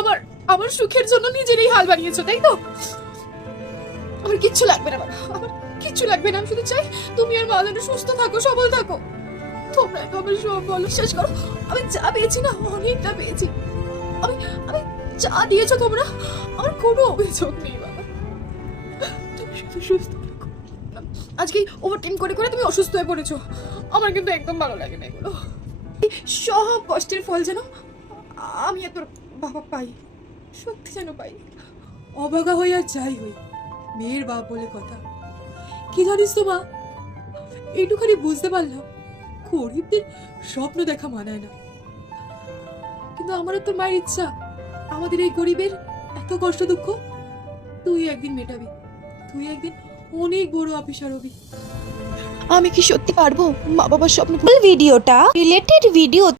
আমার আমার সুখের জন্য নিজেরই হাল বানিয়েছো, তাই তো? আমার কিচ্ছু লাগবে না বাবা, আমার কিচ্ছু লাগবে না। আমি শুধু চাই তুমি আর মা যেন সুস্থ থাকো, সবল থাকো। তোমরা তো আমার সব বলো। বিশ্বাস করো, আমি যা পেয়েছি না, অনেকটা পেয়েছি। আমি আমি যা দিয়েছো তোমরা, আমার কোনো অভিযোগ নেই বাবা। তুমি শুধু সুস্থ থাকো। আজকে ওভারটাইম করে করে তুমি অসুস্থ হয়ে পড়েছো, আমার কিন্তু একদম ভালো লাগে না এগুলো। সব কষ্টের ফল যেন আমি আর তোর বাবা পাই, সত্যি যেন পাই। অবাগা হই আর যাই হই, মেয়ের বাপ বলে কথা। কি জানিস তো মা, এইটুখানি বুঝতে পারলাম গরিবদের স্বপ্ন দেখা মানায় না। কিন্তু আমারও তোর মায়ের ইচ্ছা, আমাদের এই গরিবের এত কষ্ট দুঃখ তুই একদিন মেটাবি, তুই একদিন অনেক বড় অফিসার হবি। আমি কি সত্যি পারবো মা বাবার স্বপ্ন? ভিডিওটা রিলেটেড ভিডিও